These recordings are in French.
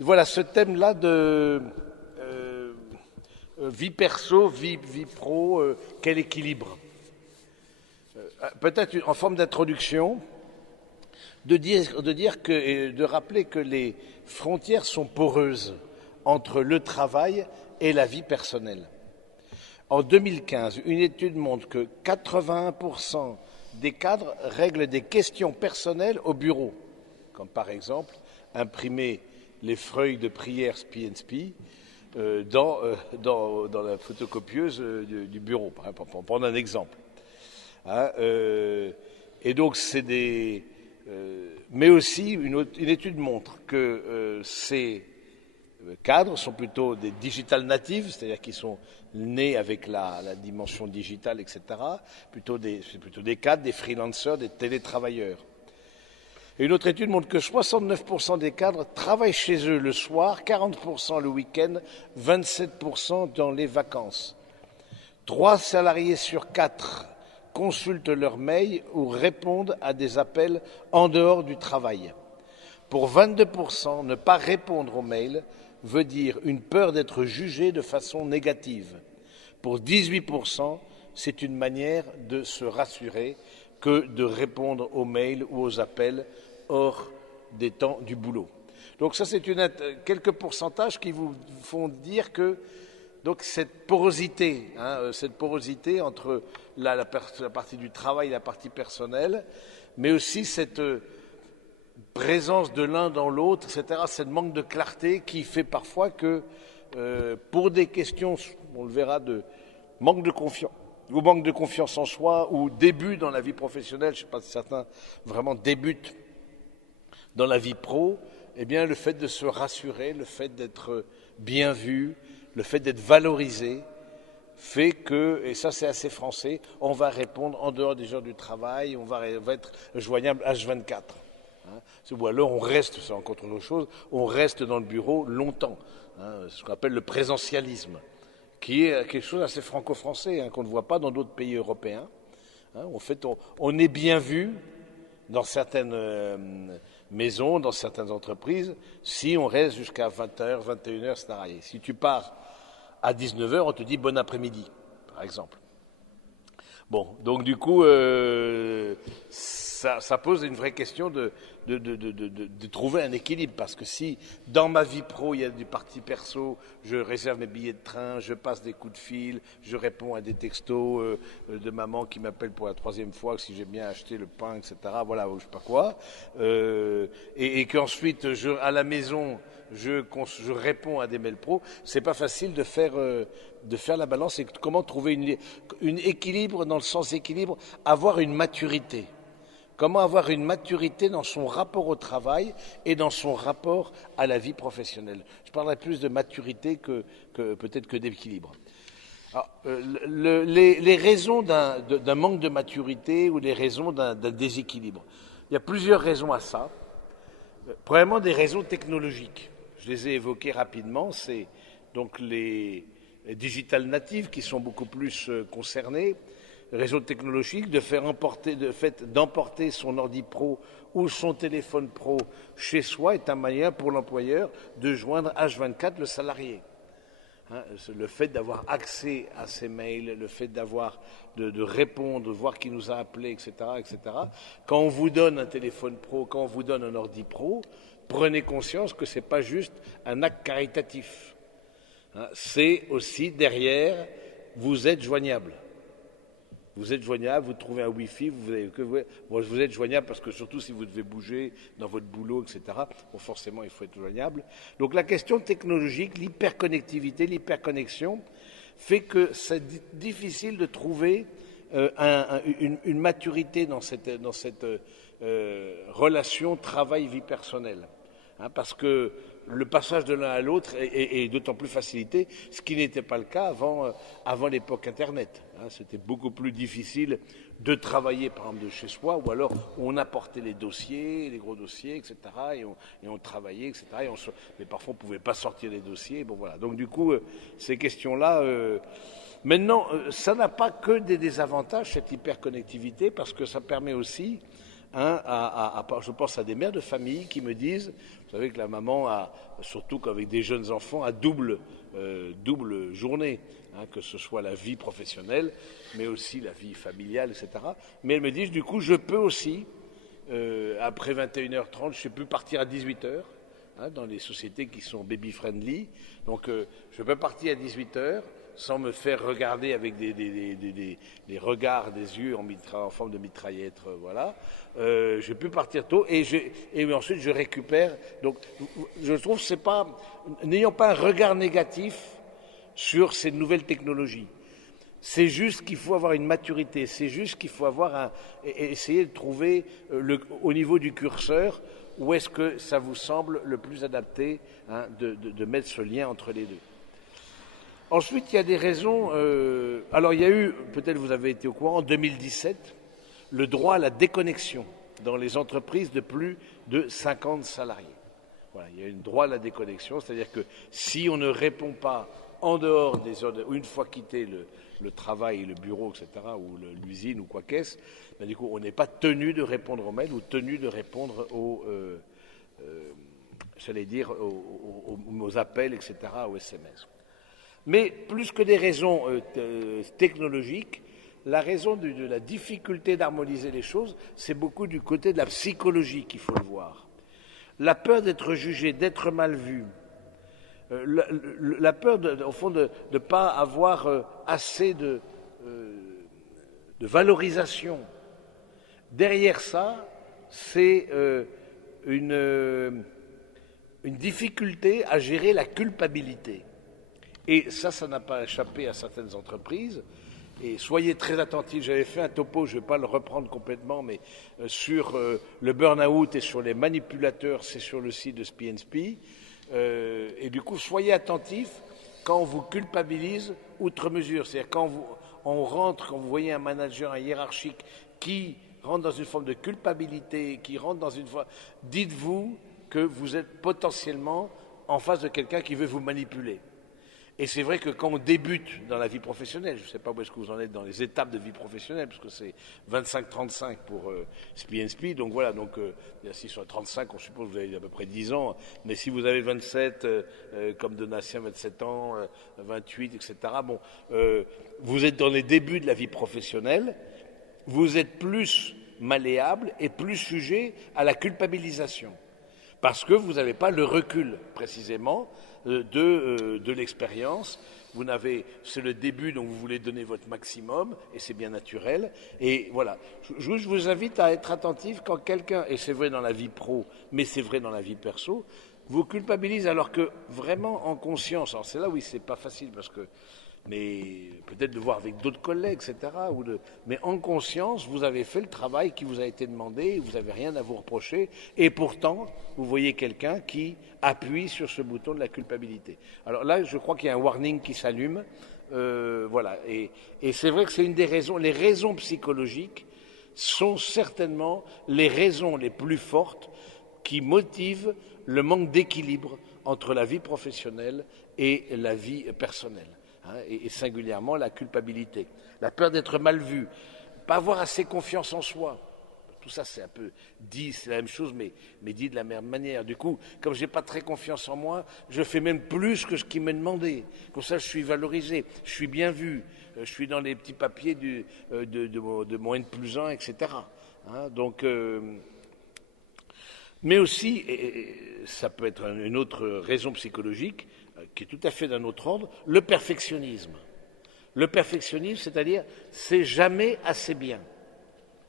Voilà, ce thème-là de vie perso, vie pro, quel équilibre. Peut-être en forme d'introduction, de rappeler que les frontières sont poreuses entre le travail et la vie personnelle. En 2015, une étude montre que 81% des cadres règlent des questions personnelles au bureau, comme par exemple imprimer les feuilles de prière SPI dans la photocopieuse du bureau, pour prendre un exemple. Et donc c'est des... mais aussi une étude montre que ces cadres sont plutôt des digital natives, c'est-à-dire qu'ils sont nés avec la dimension digitale, etc. C'est plutôt des cadres, des freelancers, des télétravailleurs. Et une autre étude montre que 69% des cadres travaillent chez eux le soir, 40% le week-end, 27% dans les vacances. 3 salariés sur 4 consultent leurs mails ou répondent à des appels en dehors du travail. Pour 22%, ne pas répondre aux mails veut dire une peur d'être jugé de façon négative. Pour 18%, c'est une manière de se rassurer que de répondre aux mails ou aux appels hors des temps du boulot. Donc ça, c'est quelques pourcentages qui vous font dire que donc cette porosité entre la partie du travail et la partie personnelle, mais aussi cette présence de l'un dans l'autre, etc., cette manque de clarté qui fait parfois que, pour des questions, on le verra, de manque de confiance, ou manque de confiance en soi, ou début dans la vie professionnelle, je ne sais pas si certains vraiment débutent dans la vie pro, eh bien le fait de se rassurer, le fait d'être bien vu, le fait d'être valorisé, fait que, et ça c'est assez français, on va répondre en dehors des heures du travail, on va être joignable H24. Ou alors on reste, c'est encore autre chose, on reste dans le bureau longtemps, ce qu'on appelle le présentialisme, qui est quelque chose d'assez franco-français, qu'on ne voit pas dans d'autres pays européens. En fait, on est bien vu dans certaines maisons, dans certaines entreprises, si on reste jusqu'à 20h, 21h salarié. Si tu pars à 19h, on te dit bon après-midi, par exemple. Bon, donc du coup, ça pose une vraie question de trouver un équilibre, parce que si dans ma vie pro il y a du parti perso, je réserve mes billets de train, je passe des coups de fil, je réponds à des textos de maman qui m'appelle pour la 3e fois si j'ai bien acheté le pain, etc. Voilà, ou je sais pas quoi, et qu'ensuite à la maison je réponds à des mails pro, c'est pas facile de faire la balance et comment trouver une équilibre dans le sens équilibre, avoir une maturité. Comment avoir une maturité dans son rapport au travail et dans son rapport à la vie professionnelle. Je parlerai plus de maturité que peut-être que d'équilibre. Les raisons d'un manque de maturité ou les raisons d'un déséquilibre. Il y a plusieurs raisons à ça. Premièrement, des raisons technologiques. Je les ai évoquées rapidement. C'est donc les digital natives qui sont beaucoup plus concernés. Réseau technologique, d'emporter son ordi pro ou son téléphone pro chez soi est un moyen pour l'employeur de joindre H24 le salarié. Le fait d'avoir accès à ses mails, le fait de répondre, de voir qui nous a appelé, etc., etc. Quand on vous donne un téléphone pro, quand on vous donne un ordi pro, prenez conscience que ce n'est pas juste un acte caritatif. C'est aussi derrière, vous êtes joignable. Vous êtes joignable, vous trouvez un Wi-Fi, vous êtes joignable parce que surtout si vous devez bouger dans votre boulot, etc., bon, forcément il faut être joignable. Donc la question technologique, l'hyperconnectivité, l'hyperconnexion fait que c'est difficile de trouver une maturité dans cette relation travail-vie personnelle. Parce que le passage de l'un à l'autre est d'autant plus facilité, ce qui n'était pas le cas avant l'époque Internet. C'était beaucoup plus difficile de travailler, par exemple, de chez soi, ou alors on apportait les dossiers, les gros dossiers, etc., et on travaillait, etc., mais parfois on ne pouvait pas sortir les dossiers. Bon, voilà. Donc du coup, ces questions-là... Maintenant, ça n'a pas que des désavantages, cette hyperconnectivité, parce que ça permet aussi je pense à des mères de famille qui me disent, vous savez que la maman a, surtout qu'avec des jeunes enfants, a double journée, que ce soit la vie professionnelle, mais aussi la vie familiale, etc. Mais elles me disent, du coup, je peux aussi, après 21h30, je peux partir à 18h, dans les sociétés qui sont baby-friendly. Donc, je peux partir à 18h sans me faire regarder avec des regards, des yeux en forme de mitraillette, voilà. Je peux partir tôt et ensuite je récupère. Donc, je trouve que c'est pas, n'ayons pas un regard négatif sur ces nouvelles technologies. C'est juste qu'il faut avoir une maturité, c'est juste qu'il faut essayer de trouver au niveau du curseur où est-ce que ça vous semble le plus adapté de mettre ce lien entre les deux. Ensuite, il y a des raisons. Alors, il y a eu, peut-être vous avez été au courant, en 2017, le droit à la déconnexion dans les entreprises de plus de 50 salariés. Voilà, il y a eu le droit à la déconnexion, c'est-à-dire que si on ne répond pas en dehors des heures, ou une fois quitté le travail, le bureau, etc., ou l'usine, ou quoi qu'est-ce, ben, du coup, on n'est pas tenu de répondre aux mails ou tenu de répondre aux appels, etc., aux SMS. Mais plus que des raisons technologiques, la raison de la difficulté d'harmoniser les choses, c'est beaucoup du côté de la psychologie qu'il faut le voir. La peur d'être jugé, d'être mal vu, la peur, au fond, de ne pas avoir assez de valorisation. Derrière ça, c'est une difficulté à gérer la culpabilité. Et ça n'a pas échappé à certaines entreprises. Et soyez très attentifs, j'avais fait un topo, je ne vais pas le reprendre complètement, mais sur le burn-out et sur les manipulateurs, c'est sur le site de SPNSP. Et du coup, soyez attentifs quand on vous culpabilise outre mesure. C'est-à-dire quand quand vous voyez un manager, un hiérarchique qui rentre dans une forme de culpabilité, qui rentre dans une forme... Dites-vous que vous êtes potentiellement en face de quelqu'un qui veut vous manipuler. Et c'est vrai que quand on débute dans la vie professionnelle, je ne sais pas où est-ce que vous en êtes dans les étapes de vie professionnelle, parce que c'est 25-35 pour SPNSP, donc voilà, si sur 35, on suppose que vous avez à peu près 10 ans, mais si vous avez 27, comme Donatien, 27 ans, 28, etc., vous êtes dans les débuts de la vie professionnelle, vous êtes plus malléable et plus sujet à la culpabilisation, parce que vous n'avez pas le recul, précisément, de l'expérience. C'est le début, donc vous voulez donner votre maximum, et c'est bien naturel. Et voilà, je vous invite à être attentif quand quelqu'un, et c'est vrai dans la vie pro, mais c'est vrai dans la vie perso, vous culpabilise alors que vraiment en conscience, alors c'est là où c'est pas facile parce que, mais peut-être de voir avec d'autres collègues, etc. Mais en conscience, vous avez fait le travail qui vous a été demandé, vous n'avez rien à vous reprocher, et pourtant, vous voyez quelqu'un qui appuie sur ce bouton de la culpabilité. Alors là, je crois qu'il y a un warning qui s'allume, voilà. Et c'est vrai que c'est une des raisons, les raisons psychologiques sont certainement les raisons les plus fortes qui motivent le manque d'équilibre entre la vie professionnelle et la vie personnelle. Et singulièrement la culpabilité, la peur d'être mal vu, pas avoir assez confiance en soi. Tout ça, c'est un peu dit, c'est la même chose, mais dit de la même manière. Du coup, comme je n'ai pas très confiance en moi, je fais même plus que ce qui m'est demandé. Comme ça, je suis valorisé, je suis bien vu, je suis dans les petits papiers de mon N+1, etc. Mais aussi, et ça peut être une autre raison psychologique, qui est tout à fait d'un autre ordre, le perfectionnisme. Le perfectionnisme, c'est-à-dire, c'est jamais assez bien.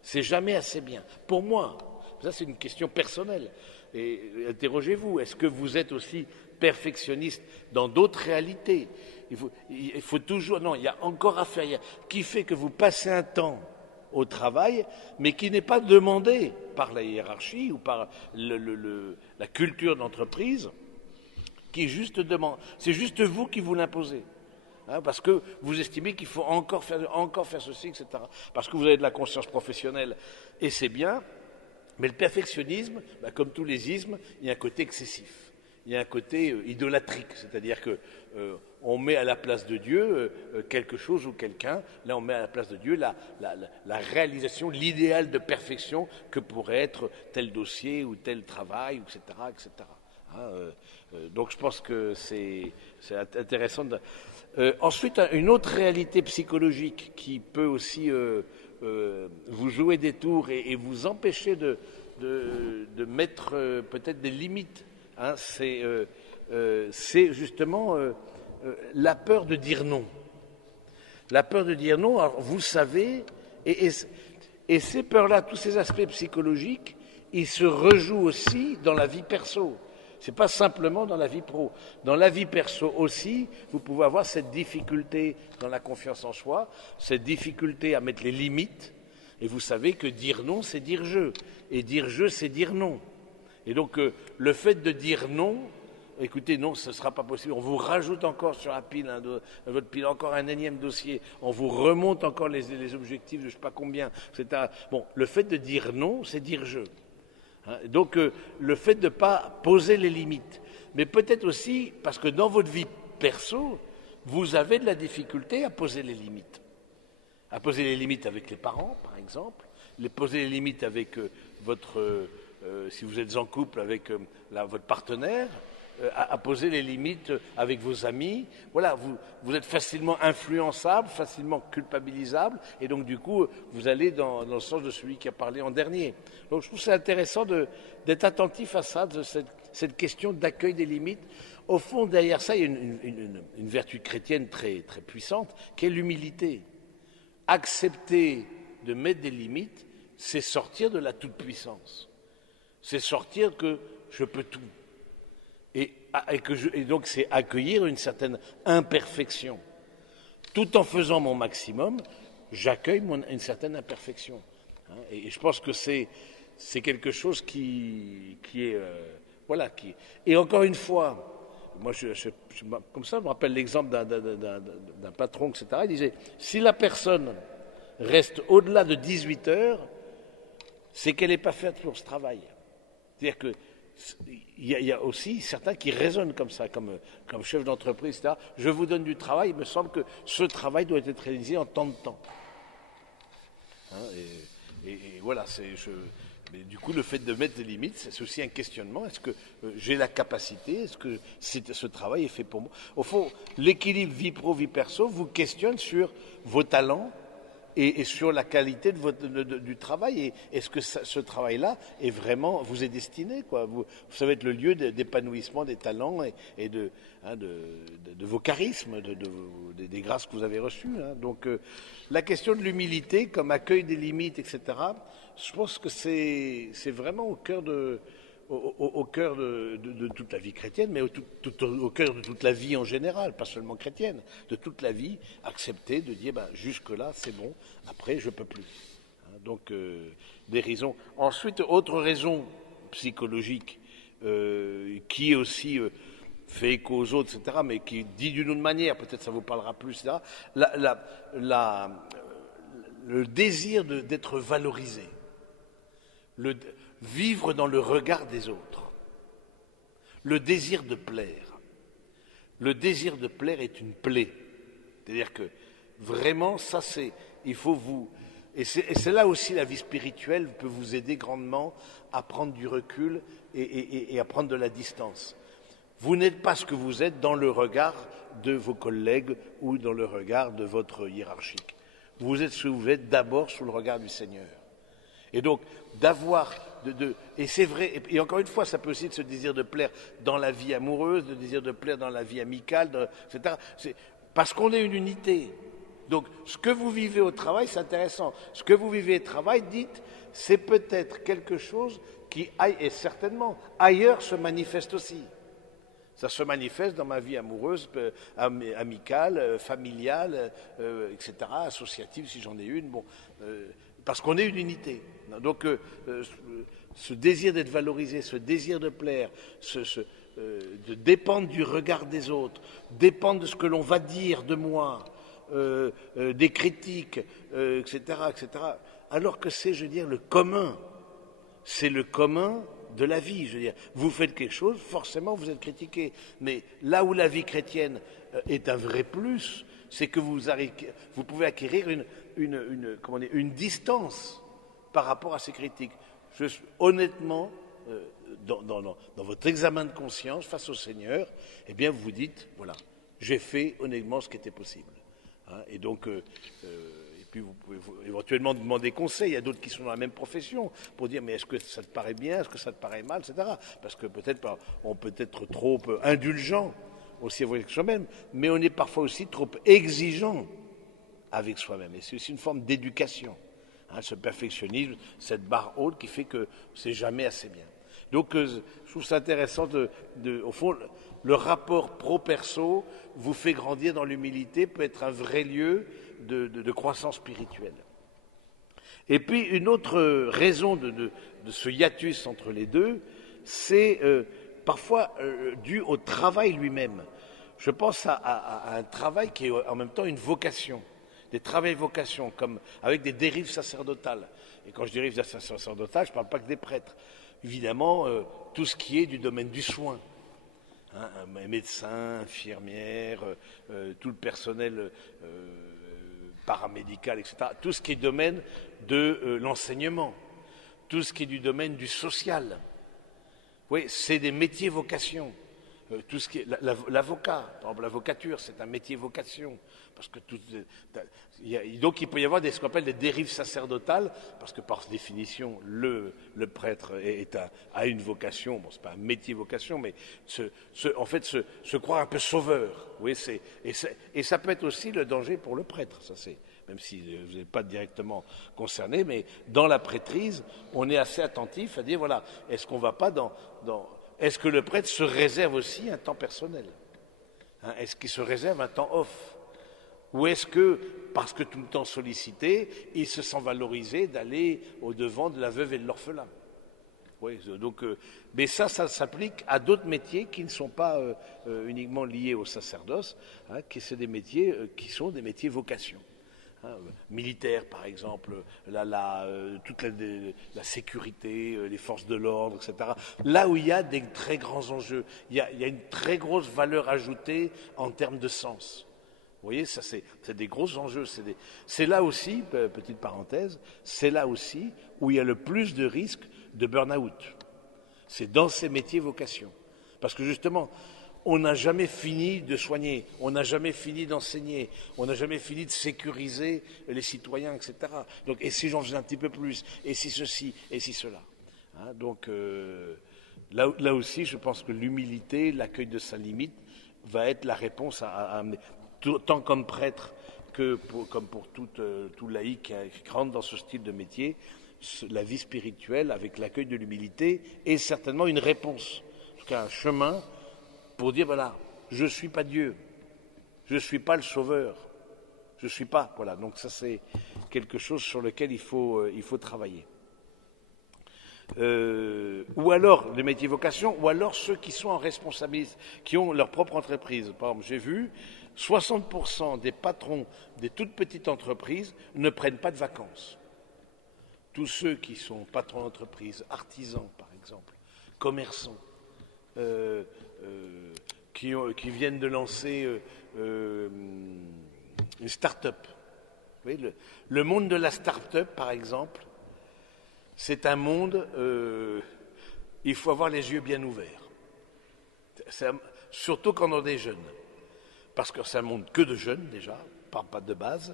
C'est jamais assez bien. Pour moi, ça c'est une question personnelle. Et interrogez-vous, est-ce que vous êtes aussi perfectionniste dans d'autres réalités ? Il faut toujours... Non, il y a encore à faire. Qui fait que vous passez un temps au travail, mais qui n'est pas demandé par la hiérarchie ou par la culture d'entreprise, qui juste demande. C'est juste vous qui vous l'imposez. Parce que vous estimez qu'il faut encore faire ceci, etc. Parce que vous avez de la conscience professionnelle, et c'est bien, mais le perfectionnisme, comme tous les ismes, il y a un côté excessif. il y a un côté idolatrique, c'est-à-dire que on met à la place de Dieu quelque chose ou quelqu'un. Là, on met à la place de Dieu la réalisation, l'idéal de perfection que pourrait être tel dossier ou tel travail, etc., etc. Hein, donc, je pense que c'est intéressant. Ensuite, une autre réalité psychologique qui peut aussi vous jouer des tours et vous empêcher de mettre peut-être des limites, hein, c'est justement la peur de dire non. La peur de dire non, alors vous savez, et ces peurs-là, tous ces aspects psychologiques, ils se rejouent aussi dans la vie perso. C'est pas simplement dans la vie pro. Dans la vie perso aussi, vous pouvez avoir cette difficulté dans la confiance en soi, cette difficulté à mettre les limites. Et vous savez que dire non, c'est dire je. Et dire je, c'est dire non. Et donc, le fait de dire non, écoutez, non, ce ne sera pas possible. On vous rajoute encore sur la pile, votre pile, encore un énième dossier. On vous remonte encore les objectifs de je ne sais pas combien, etc. Bon, le fait de dire non, c'est dire je. Donc, le fait de ne pas poser les limites. Mais peut-être aussi parce que dans votre vie perso, vous avez de la difficulté à poser les limites. À poser les limites avec les parents, par exemple, poser les limites avec si vous êtes en couple, avec votre partenaire, à poser les limites avec vos amis. Voilà, vous êtes facilement influençable, facilement culpabilisable, et donc du coup, vous allez dans le sens de celui qui a parlé en dernier. Donc je trouve ça intéressant d'être attentif à ça, de cette question d'accueil des limites. Au fond, derrière ça, il y a une vertu chrétienne très, très puissante, qui est l'humilité. Accepter de mettre des limites, c'est sortir de la toute-puissance. C'est sortir que je peux tout. Et donc c'est accueillir une certaine imperfection. Tout en faisant mon maximum, j'accueille une certaine imperfection. Et je pense que c'est quelque chose qui est... voilà. Et encore une fois, moi, comme ça, je me rappelle l'exemple d'un patron, etc. Il disait, si la personne reste au-delà de 18 heures, c'est qu'elle n'est pas faite pour ce travail. C'est-à-dire que il y a aussi certains qui raisonnent comme ça, comme chef d'entreprise, etc. Je vous donne du travail, il me semble que ce travail doit être réalisé en tant de temps. Et voilà, mais du coup, le fait de mettre des limites, c'est aussi un questionnement. Est-ce que j'ai la capacité? Est-ce que ce travail est fait pour moi? Au fond, l'équilibre vie pro, vie perso vous questionne sur vos talents et sur la qualité du travail. Et est-ce que ce travail-là vous est destiné, quoi? Ça va être le lieu d'épanouissement des talents et de vos charismes, des grâces que vous avez reçues. Donc, la question de l'humilité comme accueil des limites, etc., je pense que c'est vraiment au cœur de toute la vie chrétienne, mais au cœur de toute la vie en général, pas seulement chrétienne, de toute la vie, accepter de dire jusque-là c'est bon, après je peux plus. Donc des raisons. Ensuite, autre raison psychologique qui est aussi fait écho aux autres, etc., mais qui dit d'une autre manière, peut-être ça vous parlera plus, etc., le désir d'être valorisé. Vivre dans le regard des autres, le désir de plaire. Le désir de plaire est une plaie. C'est-à-dire que vraiment, ça il faut vous... Et c'est là aussi la vie spirituelle peut vous aider grandement à prendre du recul et à prendre de la distance. Vous n'êtes pas ce que vous êtes dans le regard de vos collègues ou dans le regard de votre hiérarchique. Vous êtes ce que vous êtes d'abord sous le regard du Seigneur. Et donc, et c'est vrai, et encore une fois, ça peut aussi être ce désir de plaire dans la vie amoureuse, le désir de plaire dans la vie amicale, etc. Parce qu'on est une unité. Donc, ce que vous vivez au travail, c'est intéressant. Ce que vous vivez au travail, dites, c'est peut-être quelque chose qui, et certainement, ailleurs se manifeste aussi. Ça se manifeste dans ma vie amoureuse, amicale, familiale, etc., associative, si j'en ai une. Bon, parce qu'on est une unité. Donc, ce désir d'être valorisé, ce désir de plaire, de dépendre du regard des autres, dépendre de ce que l'on va dire de moi, des critiques, etc., etc. Alors que c'est, je veux dire, le commun. C'est le commun de la vie. Je veux dire, vous faites quelque chose, forcément vous êtes critiqué. Mais là où la vie chrétienne est un vrai plus, c'est que vous pouvez acquérir une distance par rapport à ces critiques. Honnêtement, dans votre examen de conscience face au Seigneur, eh bien vous vous dites, voilà, j'ai fait honnêtement ce qui était possible. Hein, et donc, et puis vous pouvez éventuellement demander conseil à d'autres qui sont dans la même profession pour dire, mais est-ce que ça te paraît bien, est-ce que ça te paraît mal, etc. Parce que peut-être on peut être trop indulgent aussi avec soi-même, mais on est parfois aussi trop exigeant avec soi-même. Et c'est aussi une forme d'éducation. Hein, ce perfectionnisme, cette barre haute qui fait que c'est jamais assez bien. Donc, je trouve ça intéressant au fond, le rapport pro-perso vous fait grandir dans l'humilité, peut être un vrai lieu de croissance spirituelle. Et puis, une autre raison de ce hiatus entre les deux, c'est parfois dû au travail lui-même. Je pense à un travail qui est en même temps une vocation. Des travails vocations, comme avec des dérives sacerdotales. Et quand je dérive sacerdotales, je ne parle pas que des prêtres. Évidemment, tout ce qui est du domaine du soin. Hein, médecins, infirmières, tout le personnel paramédical, etc. Tout ce qui est domaine de l'enseignement. Tout ce qui est du domaine du social. Oui, c'est des métiers vocations. Tout ce qui est l'avocat, par exemple, l'avocature, c'est un métier vocation. Parce que donc il peut y avoir ce qu'on appelle des dérives sacerdotales, parce que par définition, le prêtre a une vocation, bon, c'est pas un métier vocation, mais en fait se croire un peu sauveur. Oui, et ça peut être aussi le danger pour le prêtre, ça c'est. Même si vous n'êtes pas directement concerné, mais dans la prêtrise, on est assez attentif à dire, voilà, est-ce qu'on ne va pas est-ce que le prêtre se réserve aussi un temps personnel, hein? Est-ce qu'il se réserve un temps off? Ou est-ce que, parce que tout le temps sollicité, il se sent valorisé d'aller au-devant de la veuve et de l'orphelin? Oui, donc, mais ça s'applique à d'autres métiers qui ne sont pas uniquement liés au sacerdoce, hein, c'est des métiers qui sont des métiers vocation. Hein, militaires, par exemple, toute la sécurité, les forces de l'ordre, etc. Là où il y a des très grands enjeux, il y a une très grosse valeur ajoutée en termes de sens. Vous voyez, ça c'est des gros enjeux. C'est là aussi, petite parenthèse, c'est là aussi où il y a le plus de risques de burn-out. C'est dans ces métiers vocation. Parce que justement, on n'a jamais fini de soigner, on n'a jamais fini d'enseigner, on n'a jamais fini de sécuriser les citoyens, etc. Donc, et si j'en faisais un petit peu plus, et si ceci, et si cela. Hein, donc, là aussi, je pense que l'humilité, l'accueil de sa limite, va être la réponse tant comme prêtre comme pour tout laïc qui rentre dans ce style de métier, la vie spirituelle avec l'accueil de l'humilité est certainement une réponse, en tout cas un chemin pour dire, voilà, je ne suis pas Dieu, je ne suis pas le Sauveur, je ne suis pas, voilà, donc ça c'est quelque chose sur lequel il faut travailler. Ou alors les métiers vocation, ou alors ceux qui sont en responsabilité, qui ont leur propre entreprise. Par exemple, j'ai vu 60% des patrons des toutes petites entreprises ne prennent pas de vacances. Tous ceux qui sont patrons d'entreprise, artisans par exemple, commerçants, qui viennent de lancer une start-up. Vous voyez, le monde de la start-up, par exemple, c'est un monde, il faut avoir les yeux bien ouverts. Surtout quand on est jeune. Parce que c'est un monde que de jeunes déjà, pas de base.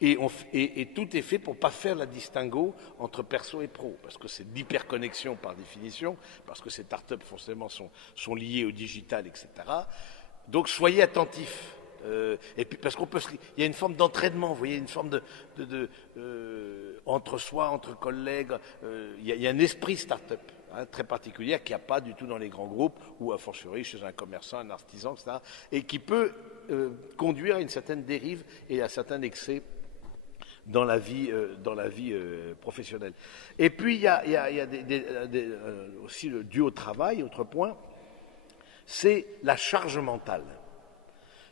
Et tout est fait pour ne pas faire la distinguo entre perso et pro, parce que c'est d'hyperconnexion par définition, parce que ces startups forcément sont liées au digital, etc. Donc soyez attentifs. Et puis parce il y a une forme d'entraînement, vous voyez, une forme entre soi, entre collègues. Il y a un esprit start-up très particulier qu'il n'y a pas du tout dans les grands groupes ou a fortiori chez un commerçant, un artisan, etc. Et qui peut conduire à une certaine dérive et à un certain excès dans la vie professionnelle. Et puis il y a aussi le dû au travail, autre point, c'est la charge mentale.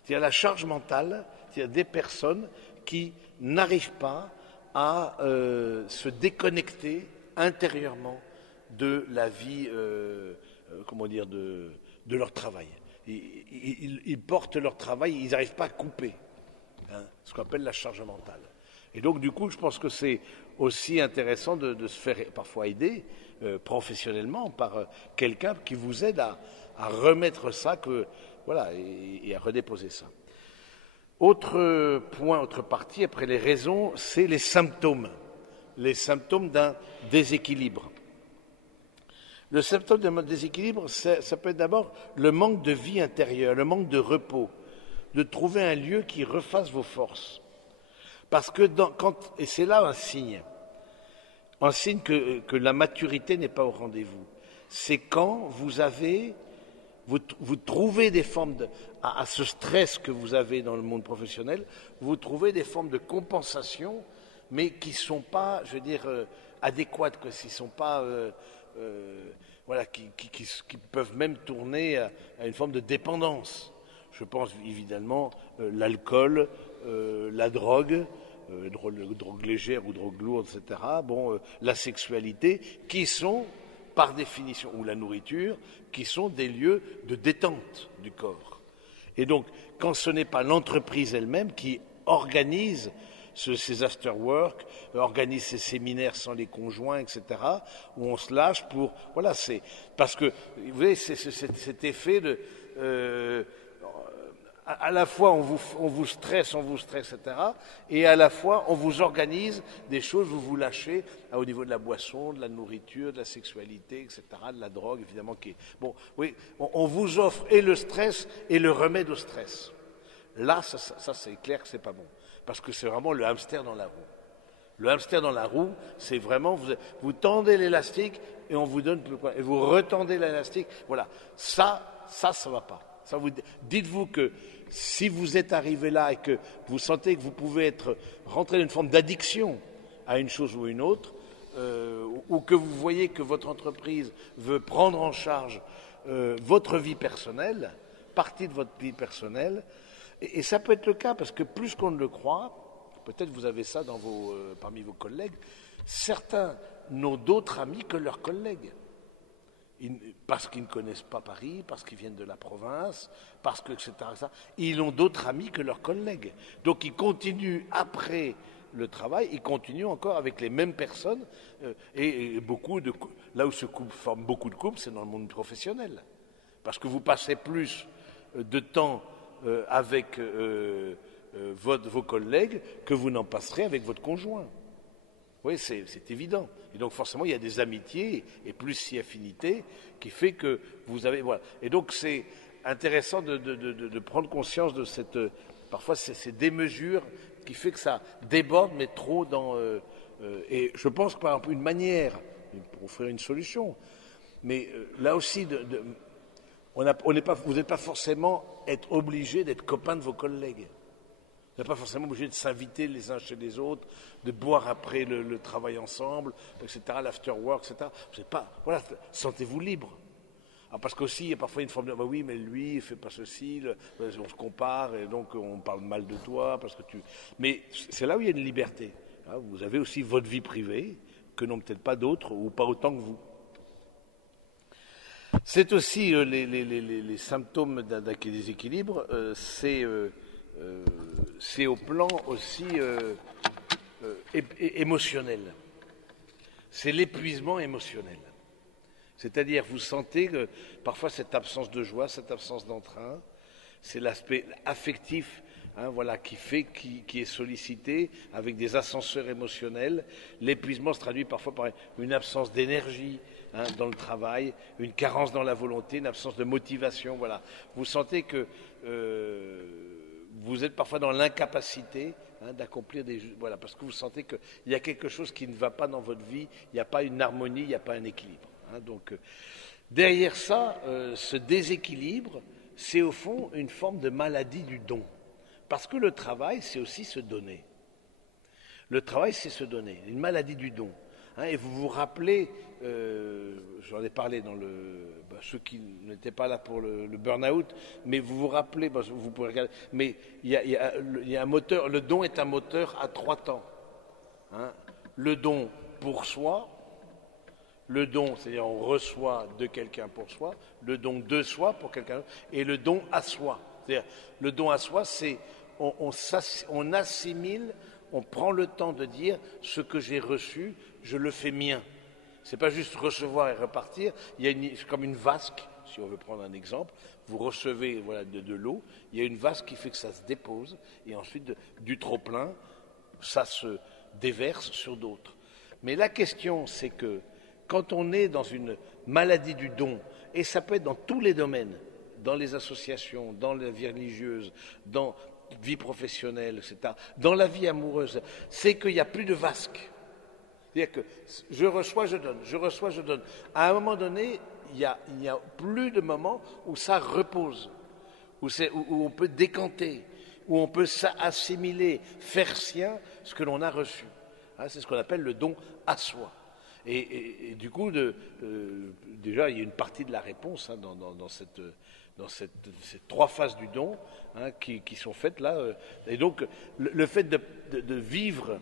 C'est-à-dire la charge mentale, c'est-à-dire des personnes qui n'arrivent pas à se déconnecter intérieurement de la vie, comment dire, de leur travail. Ils portent leur travail, ils n'arrivent pas à couper, hein, ce qu'on appelle la charge mentale. Et donc, du coup, je pense que c'est aussi intéressant de se faire parfois aider professionnellement par quelqu'un qui vous aide à remettre ça, voilà, et à redéposer ça. Autre point, autre partie, après les raisons, c'est les symptômes d'un déséquilibre. Le symptôme d'un déséquilibre, ça peut être d'abord le manque de vie intérieure, le manque de repos, de trouver un lieu qui refasse vos forces. Parce que et c'est là un signe que la maturité n'est pas au rendez-vous. C'est quand vous trouvez des formes à ce stress que vous avez dans le monde professionnel, vous trouvez des formes de compensation, mais qui ne sont pas, je veux dire, adéquates, qui ne sont pas, voilà, qui peuvent même tourner à une forme de dépendance. Je pense évidemment l'alcool, la drogue légère ou drogue lourde, etc. La sexualité, qui sont par définition, ou la nourriture, qui sont des lieux de détente du corps. Et donc, quand ce n'est pas l'entreprise elle-même qui organise ces after-work, organise ces séminaires sans les conjoints, etc., où on se lâche pour... Voilà, c'est... Parce que, vous voyez, c'est cet effet de... à la fois on vous stresse, etc. Et à la fois on vous organise des choses, vous vous lâchez au niveau de la boisson, de la nourriture, de la sexualité, etc., de la drogue, évidemment. Oui, on vous offre et le stress et le remède au stress. Là, ça c'est clair que c'est pas bon. Parce que c'est vraiment le hamster dans la roue. Le hamster dans la roue, c'est vraiment, vous tendez l'élastique et on vous donne plus quoi. Et vous retendez l'élastique. Voilà. Ça va pas. Dites-vous que si vous êtes arrivé là et que vous sentez que vous pouvez rentrer dans une forme d'addiction à une chose ou une autre, ou que vous voyez que votre entreprise veut prendre en charge votre vie personnelle, partie de votre vie personnelle, et ça peut être le cas parce que plus qu'on ne le croit, peut-être vous avez ça parmi vos collègues, certains n'ont d'autres amis que leurs collègues. Parce qu'ils ne connaissent pas Paris, parce qu'ils viennent de la province, parce que, etc. Ils ont d'autres amis que leurs collègues. Donc ils continuent après le travail, ils continuent encore avec les mêmes personnes. Et là où se forment beaucoup de couples, c'est dans le monde professionnel. Parce que vous passez plus de temps avec vos collègues que vous n'en passerez avec votre conjoint. Oui, c'est évident. Et donc forcément, il y a des amitiés et plus si affinités qui fait que vous avez... Voilà. Et donc c'est intéressant de prendre conscience de cette... Parfois, c'est des mesures qui fait que ça déborde, mais trop dans... et je pense que par exemple, une manière, pour offrir une solution, mais là aussi, vous n'êtes pas forcément être obligé d'être copain de vos collègues. Vous n'êtes pas forcément obligé de s'inviter les uns chez les autres, de boire après le travail ensemble, etc., l'after-work, etc. Vous n'êtes pas, voilà, sentez-vous libre. Alors parce qu'aussi, il y a parfois une forme de, oui, mais lui, il ne fait pas ceci, on se compare, et donc on parle mal de toi, parce que tu... Mais c'est là où il y a une liberté. Vous avez aussi votre vie privée, que n'ont peut-être pas d'autres, ou pas autant que vous. C'est aussi les symptômes d'un déséquilibre, c'est au plan aussi émotionnel. C'est l'épuisement émotionnel. C'est-à-dire, vous sentez que parfois cette absence de joie, cette absence d'entrain, c'est l'aspect affectif, voilà, qui est sollicité avec des ascenseurs émotionnels. L'épuisement se traduit parfois par une absence d'énergie dans le travail, une carence dans la volonté, une absence de motivation. Voilà. Vous sentez que vous êtes parfois dans l'incapacité d'accomplir voilà, parce que vous sentez qu'il y a quelque chose qui ne va pas dans votre vie, il n'y a pas une harmonie, il n'y a pas un équilibre. Donc, derrière ça, ce déséquilibre, c'est au fond une forme de maladie du don. Parce que le travail, c'est aussi se donner. Le travail, c'est se donner, une maladie du don. Et vous vous rappelez, j'en ai parlé dans ceux qui n'étaient pas là pour le burn-out, mais vous vous rappelez, vous pouvez regarder, mais il y a un moteur, le don est un moteur à 3 temps. Le don pour soi, Le don, c'est-à-dire on reçoit de quelqu'un pour soi, le don de soi pour quelqu'un d'autre, et le don à soi. C'est-à-dire, le don à soi, c'est on assimile, on prend le temps de dire ce que j'ai reçu, je le fais mien. C'est pas juste recevoir et repartir. C'est comme une vasque, si on veut prendre un exemple. Vous recevez de l'eau, il y a une vasque qui fait que ça se dépose, et ensuite du trop plein, ça se déverse sur d'autres. Mais la question, c'est que quand on est dans une maladie du don, et ça peut être dans tous les domaines, dans les associations, dans la vie religieuse, dans la vie professionnelle, etc., dans la vie amoureuse, c'est qu'il n'y a plus de vasque. C'est-à-dire que je reçois, je donne, je reçois, je donne. À un moment donné, il n'y a plus de moment où ça repose, où on peut décanter, où on peut assimiler, faire sien ce que l'on a reçu. C'est ce qu'on appelle le don à soi. Et du coup, déjà, il y a une partie de la réponse dans ces trois phases du don qui sont faites là. Et donc, le fait de vivre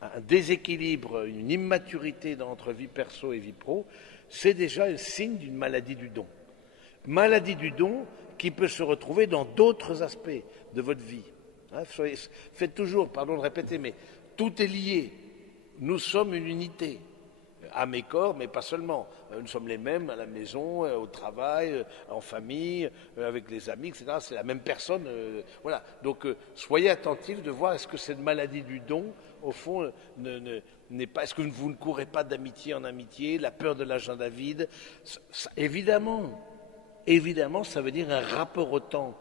un déséquilibre, une immaturité entre vie perso et vie pro, c'est déjà un signe d'une maladie du don. Maladie du don qui peut se retrouver dans d'autres aspects de votre vie. Faites toujours, pardon de répéter, mais tout est lié. Nous sommes une unité. Âme et corps, mais pas seulement. Nous sommes les mêmes à la maison, au travail, en famille, avec les amis, etc. C'est la même personne. Voilà. Donc, soyez attentifs de voir est-ce que cette maladie du don, au fond, n'est pas. Est-ce que vous ne courez pas d'amitié en amitié, la peur de l'agenda vide? Évidemment, ça veut dire un rapport au temps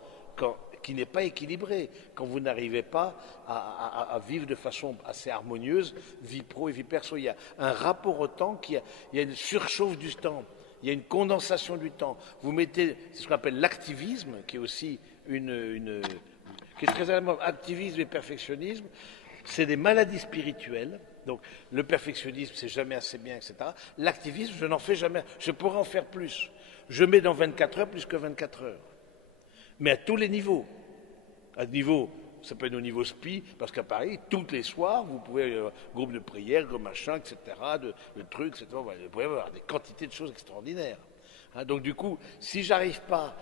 qui n'est pas équilibré, quand vous n'arrivez pas à vivre de façon assez harmonieuse, vie pro et vie perso. Il y a un rapport au temps, il y a une surchauffe du temps, il y a une condensation du temps. Vous mettez, c'est ce qu'on appelle l'activisme, qui est aussi qui est très important. Activisme et perfectionnisme, c'est des maladies spirituelles. Donc le perfectionnisme, c'est jamais assez bien, etc. L'activisme, je n'en fais jamais. Je pourrais en faire plus. Je mets dans 24 heures plus que 24 heures. Mais à tous les niveaux. À niveau, ça peut être au niveau SPI, parce qu'à Paris, tous les soirs, vous pouvez, groupe de prière, groupe machin, etc., de trucs, etc., vous pouvez avoir des quantités de choses extraordinaires. Donc du coup, si j'arrive pas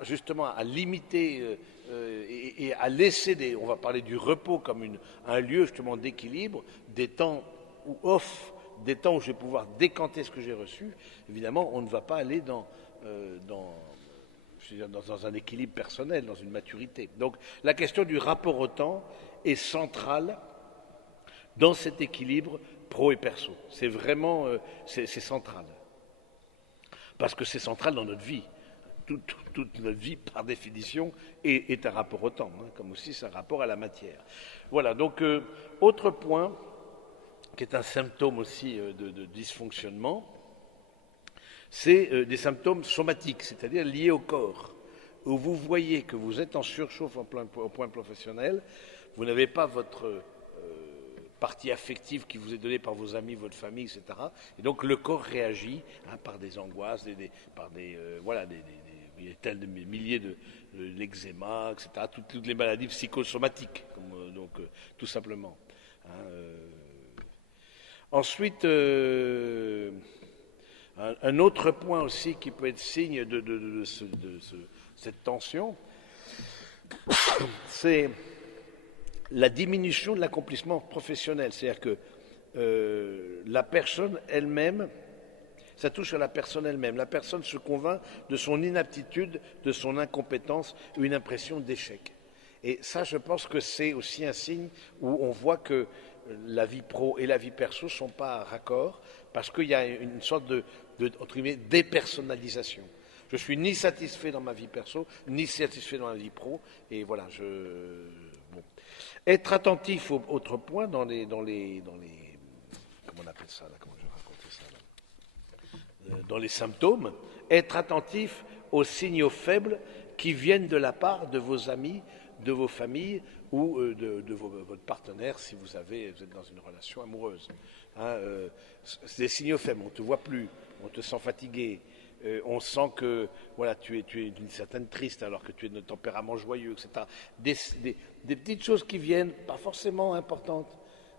justement à limiter et à laisser on va parler du repos comme un lieu justement d'équilibre, des temps des temps où je vais pouvoir décanter ce que j'ai reçu, évidemment, on ne va pas aller dans un équilibre personnel, dans une maturité. Donc la question du rapport au temps est centrale dans cet équilibre pro et perso. C'est vraiment c'est central. Parce que c'est central dans notre vie. Toute notre vie, par définition, est un rapport au temps, comme aussi c'est un rapport à la matière. Voilà, donc autre point, qui est un symptôme aussi de dysfonctionnement, c'est des symptômes somatiques, c'est-à-dire liés au corps, où vous voyez que vous êtes en surchauffe au point professionnel, vous n'avez pas votre partie affective qui vous est donnée par vos amis, votre famille, etc. Et donc le corps réagit par des angoisses, il y a tels milliers de l'eczéma, etc. Toutes les maladies psychosomatiques, tout simplement. Ensuite, un autre point aussi qui peut être signe de cette tension, c'est la diminution de l'accomplissement professionnel. C'est-à-dire que la personne elle-même, ça touche à la personne elle-même. La personne se convainc de son inaptitude, de son incompétence, une impression d'échec. Et ça, je pense que c'est aussi un signe où on voit que la vie pro et la vie perso ne sont pas raccord, parce qu'il y a une sorte entre guillemets, dépersonnalisation. Je suis ni satisfait dans ma vie perso, ni satisfait dans la vie pro, et voilà, bon. Être attentif, autre point, dans les comment on appelle ça, là, comment je vais raconter ça, là, dans les symptômes, être attentif aux signaux faibles qui viennent de la part de vos amis, de vos familles ou votre partenaire si vous êtes dans une relation amoureuse. C'est des signaux faibles, on ne te voit plus, on te sent fatigué, on sent que voilà, tu es d'une certaine triste alors que tu es de tempérament joyeux, etc. Des petites choses qui viennent, pas forcément importantes,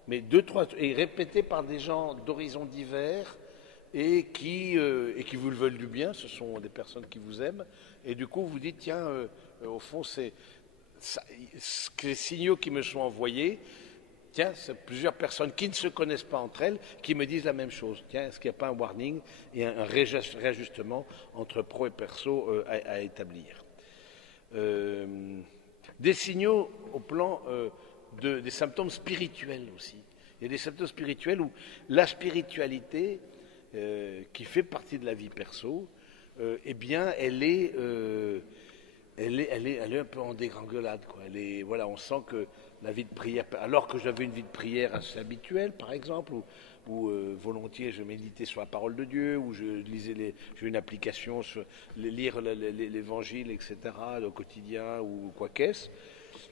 mais deux, trois, et répétés par des gens d'horizons divers et qui vous le veulent du bien, ce sont des personnes qui vous aiment, et du coup vous dites, tiens, au fond, les signaux qui me sont envoyés, tiens, c'est plusieurs personnes qui ne se connaissent pas entre elles qui me disent la même chose. Tiens, est-ce qu'il n'y a pas un warning et un réajustement entre pro et perso à établir? Des signaux au plan des symptômes spirituels aussi. Il y a des symptômes spirituels où la spiritualité, qui fait partie de la vie perso, eh bien, elle est un peu en dégringolade, quoi. Voilà, on sent que la vie de prière, alors que j'avais une vie de prière assez habituelle, par exemple, où volontiers je méditais sur la parole de Dieu, où je lisais j'ai une application sur lire l'évangile, etc., au quotidien ou quoi qu'est-ce,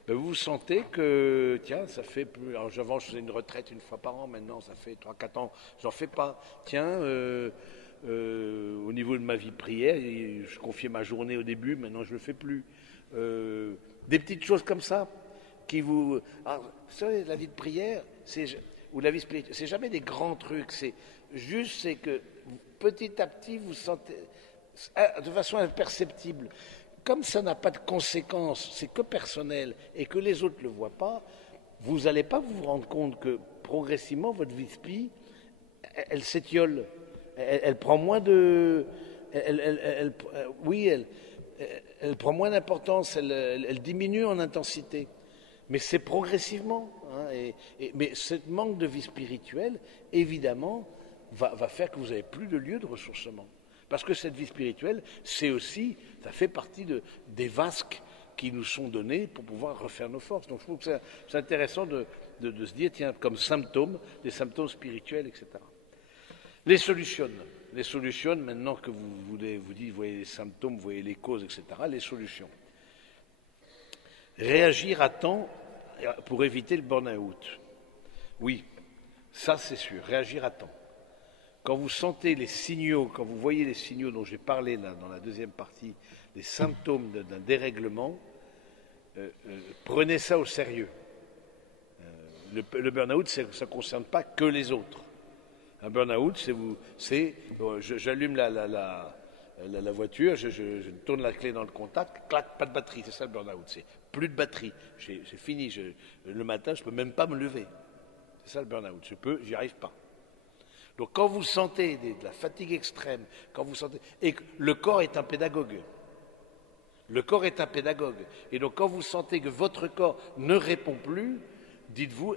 ben vous sentez que, tiens, ça fait plus. Alors, avant, je faisais une retraite une fois par an, maintenant, ça fait 3-4 ans, j'en fais pas. Tiens, au niveau de ma vie de prière, je confiais ma journée au début, maintenant, je le fais plus. Des petites choses comme ça qui vous. Alors, vous savez, la vie de prière, ou la vie spirituelle, c'est jamais des grands trucs, c'est que petit à petit, vous sentez, de façon imperceptible, comme ça n'a pas de conséquences, c'est que personnel et que les autres ne le voient pas, vous n'allez pas vous rendre compte que progressivement votre vie spi, elle s'étiole, elle prend moins de, oui, elle prend moins d'importance, elle diminue en intensité, mais c'est progressivement. Hein, mais ce manque de vie spirituelle, évidemment, va faire que vous n'avez plus de lieu de ressourcement. Parce que cette vie spirituelle, ça fait partie des vasques qui nous sont donnés pour pouvoir refaire nos forces. Donc je trouve que c'est intéressant de se dire, tiens, comme symptômes, des symptômes spirituels, etc. Les solutions, maintenant que vous dites, vous voyez les symptômes, vous voyez les causes, etc., les solutions. Réagir à temps pour éviter le burn-out. Oui, ça c'est sûr, réagir à temps. Quand vous sentez les signaux, quand vous voyez les signaux dont j'ai parlé là dans la deuxième partie, les symptômes d'un dérèglement, prenez ça au sérieux. Le burn-out, ça ne concerne pas que les autres. Un burn-out, j'allume la voiture, je tourne la clé dans le contact, clac, pas de batterie, c'est ça le burn-out, c'est plus de batterie, c'est fini, le matin, je ne peux même pas me lever. C'est ça le burn-out, j'y arrive pas. Donc quand vous sentez de la fatigue extrême, et que le corps est un pédagogue, et donc quand vous sentez que votre corps ne répond plus, dites-vous,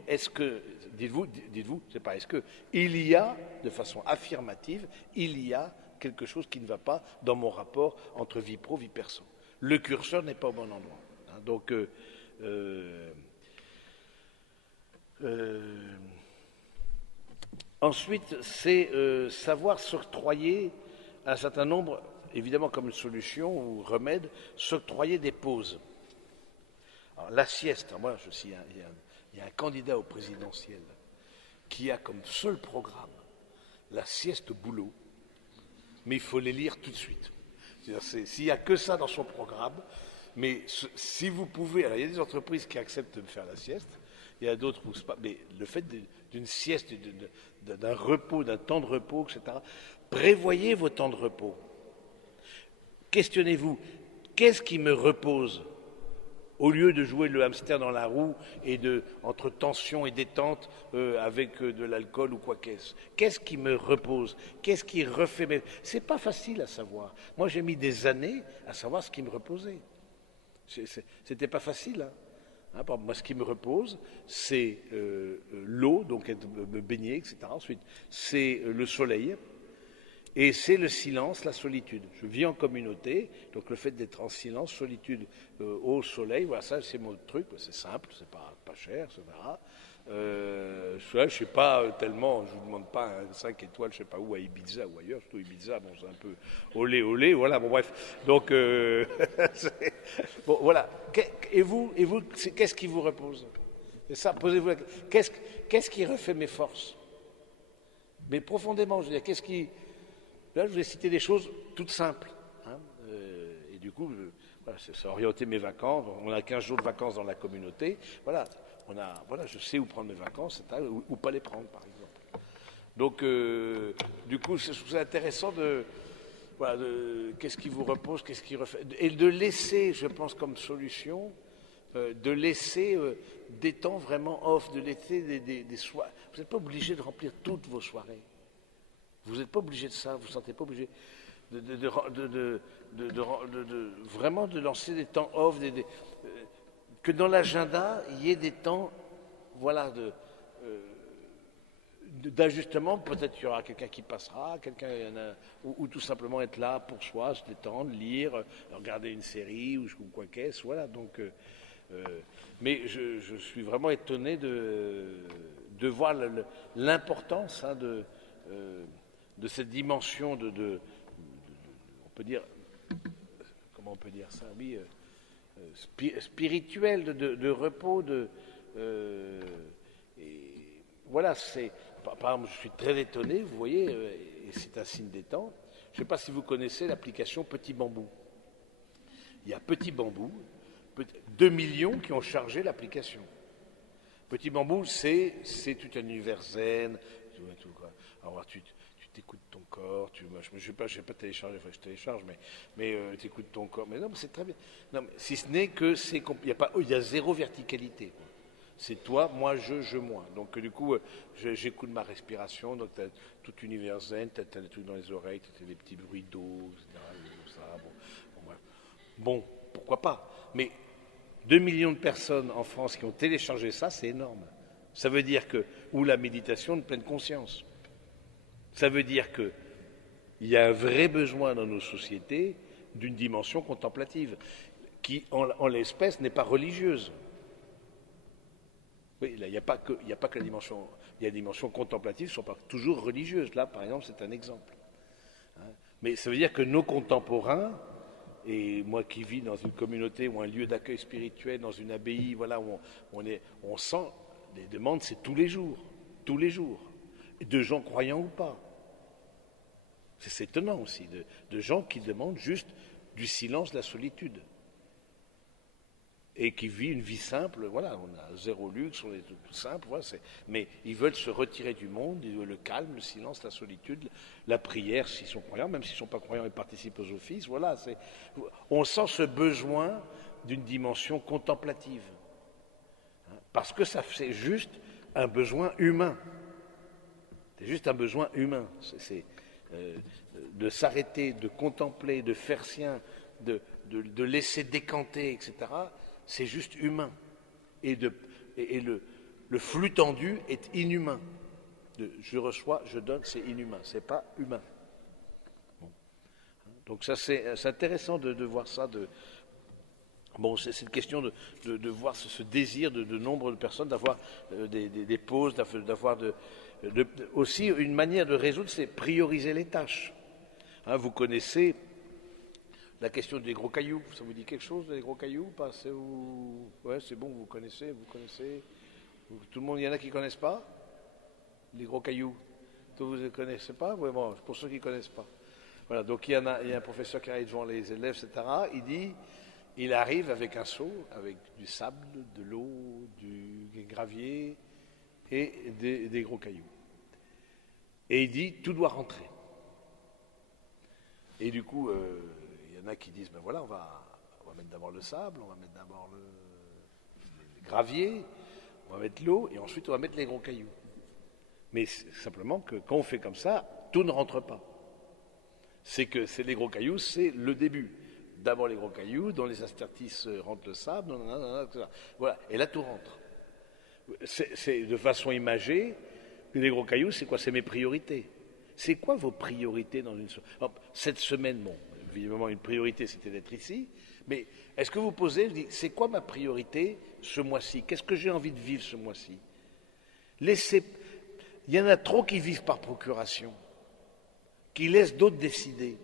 il y a, de façon affirmative, il y a quelque chose qui ne va pas dans mon rapport entre vie pro, vie perso. Le curseur n'est pas au bon endroit. Hein, donc, ensuite, c'est savoir s'octroyer un certain nombre, évidemment comme une solution ou remède, s'octroyer des pauses. Alors, la sieste, moi, il y a un candidat au présidentiel qui a comme seul programme la sieste au boulot, mais il faut les lire tout de suite. S'il n'y a que ça dans son programme, mais si vous pouvez, alors il y a des entreprises qui acceptent de faire la sieste, il y a d'autres où c'est pas, mais le fait d'une sieste, d'un repos, d'un temps de repos, etc., prévoyez vos temps de repos. Questionnez-vous, qu'est-ce qui me repose ? Au lieu de jouer le hamster dans la roue et entre tension et détente avec de l'alcool ou quoi qu'est-ce. Qu'est-ce qui me repose? Qu'est-ce qui refait C'est pas facile à savoir. Moi, j'ai mis des années à savoir ce qui me reposait. C'était pas facile. Hein, moi, ce qui me repose, c'est l'eau, donc me baigner, etc. Ensuite, c'est le soleil. Et c'est le silence, la solitude. Je vis en communauté, donc le fait d'être en silence, solitude, au soleil, voilà, ça c'est mon truc, c'est simple, c'est pas cher, etc. Je ne sais pas tellement, je ne vous demande pas un 5 étoiles, je ne sais pas où, à Ibiza ou ailleurs, surtout Ibiza, bon c'est un peu olé, voilà, bon bref. Donc, bon voilà. Et vous, qu'est-ce qui vous repose? C'est ça, posez-vous la question. Qu'est-ce qui refait mes forces? Mais profondément, je veux dire, qu'est-ce qui... Là, je vous ai cité des choses toutes simples. Hein, et du coup, voilà, ça a orienté mes vacances. On a 15 jours de vacances dans la communauté. Voilà, voilà, je sais où prendre mes vacances, où pas les prendre, par exemple. Donc, du coup, c'est intéressant voilà, qu'est-ce qui vous repose, qu'est-ce qui refait, et de laisser, je pense, comme solution, de laisser des temps vraiment off, de laisser des soirées. Vous n'êtes pas obligé de remplir toutes vos soirées. Vous n'êtes pas obligé de ça, vous ne vous sentez pas obligé vraiment de lancer des temps off, que dans l'agenda, il y ait des temps, voilà, d'ajustement. Peut-être qu'il y aura quelqu'un qui passera, ou tout simplement être là pour soi, se détendre, lire, regarder une série ou quoi qu'est-ce, voilà. Donc, mais je suis vraiment étonné de voir l'importance de cette dimension on peut dire, comment on peut dire ça, oui, spirituelle, de repos, et voilà, par exemple, je suis très étonné, vous voyez, et c'est un signe des temps. Je ne sais pas si vous connaissez l'application Petit Bambou. Il y a Petit Bambou, 2 millions qui ont chargé l'application. Petit Bambou, c'est tout un univers zen, tout, quoi. Alors, tu t'écoutes ton corps, moi, je ne sais pas télécharger, enfin je télécharge, mais tu écoutes ton corps. Mais non, mais c'est très bien. Non, mais si ce n'est que il y a zéro verticalité. C'est toi, moi, je, moi. Donc du coup, j'écoute ma respiration, donc tu as tout univers zen, tu as des trucs dans les oreilles, tu as des petits bruits d'eau, etc. Tout ça, bon, pourquoi pas. Mais 2 millions de personnes en France qui ont téléchargé ça, c'est énorme. Ça veut dire ou la méditation de pleine conscience. Ça veut dire qu'il y a un vrai besoin dans nos sociétés d'une dimension contemplative, qui, en l'espèce, n'est pas religieuse. Oui, il n'y a pas que la dimension. Il y a des dimensions contemplatives qui ne sont pas toujours religieuses. Là, par exemple, c'est un exemple. Mais ça veut dire que nos contemporains, et moi qui vis dans une communauté ou un lieu d'accueil spirituel, dans une abbaye, voilà, où on sent les demandes, c'est tous les jours, de gens croyants ou pas. C'est étonnant aussi, de gens qui demandent juste du silence, de la solitude. Et qui vit une vie simple, voilà, on a zéro luxe, on est tout simple, voilà, mais ils veulent se retirer du monde, ils veulent le calme, le silence, la solitude, la prière s'ils sont croyants, même s'ils ne sont pas croyants, ils participent aux offices, voilà. On sent ce besoin d'une dimension contemplative, parce que c'est juste un besoin humain. C'est juste un besoin humain. De s'arrêter, de contempler, de faire de laisser décanter, etc., c'est juste humain. Et le flux tendu est inhumain. Je reçois, je donne, c'est inhumain, c'est pas humain. Bon. Donc ça, c'est intéressant de voir ça. Bon, c'est une question de voir ce désir de nombre de personnes d'avoir des pauses, d'avoir aussi une manière de résoudre, c'est prioriser les tâches. Vous connaissez la question des gros cailloux. Ça vous dit quelque chose, des gros cailloux? Pas, ouais, c'est bon, vous connaissez. Tout le monde, il y en a qui ne connaissent pas les gros cailloux. Vous ne connaissez pas? Oui, bon, pour ceux qui ne connaissent pas. Voilà, donc il y a un professeur qui arrive devant les élèves, etc. Il arrive avec un seau, avec du sable, de l'eau, du gravier et des gros cailloux. Et il dit, tout doit rentrer. Et du coup, il y en a qui disent, ben voilà, on va mettre d'abord le sable, on va mettre d'abord le gravier, on va mettre l'eau, et ensuite on va mettre les gros cailloux. Mais simplement que quand on fait comme ça, tout ne rentre pas. C'est les gros cailloux, c'est le début. D'abord les gros cailloux, dans les interstices rentre le sable, voilà, et là tout rentre. C'est de façon imagée, les gros cailloux, c'est quoi? C'est mes priorités. C'est quoi vos priorités dans une semaine? Cette semaine, bon, évidemment, une priorité, c'était d'être ici, mais est-ce que vous posez, vous dites, c'est quoi ma priorité ce mois-ci? Qu'est-ce que j'ai envie de vivre ce mois-ci? Il y en a trop qui vivent par procuration, qui laissent d'autres décider,